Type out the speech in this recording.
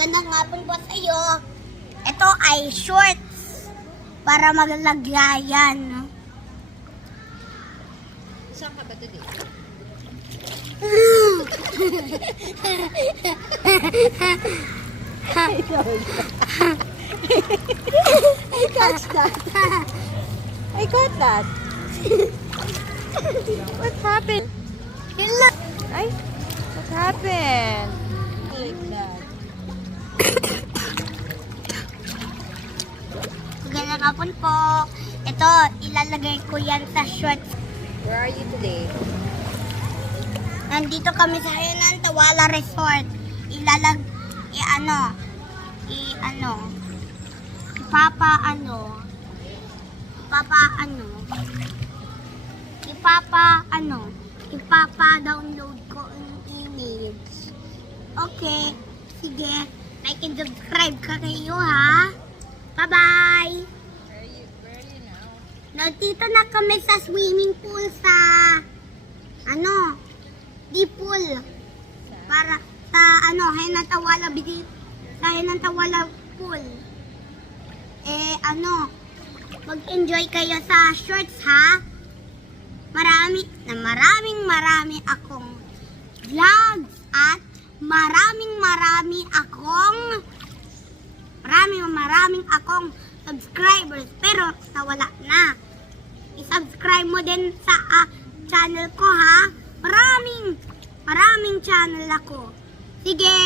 Magandang hapon po sa iyo. Ito ay shorts para maglagayan. No? Saan ka ba today? I catch that. I got that. What happened? Ay, what happened? Like that. Magandang hapon po. Ito, ilalagay ko yan sa shorts. Where are you today? Nandito kami sa Tawala Resort. Ipapa-download ko ang image. Okay, sige. Like and subscribe ka kayo, ha? Bye-bye! Where are you now? Nandito na kami sa swimming pool sa deep pool. Para sa Hinatawala pool. Mag-enjoy kayo sa shorts, ha? Marami akong vlogs at maraming akong subscribers, pero nawala na. I-subscribe mo din sa channel ko, ha? Maraming channel ako. Sige!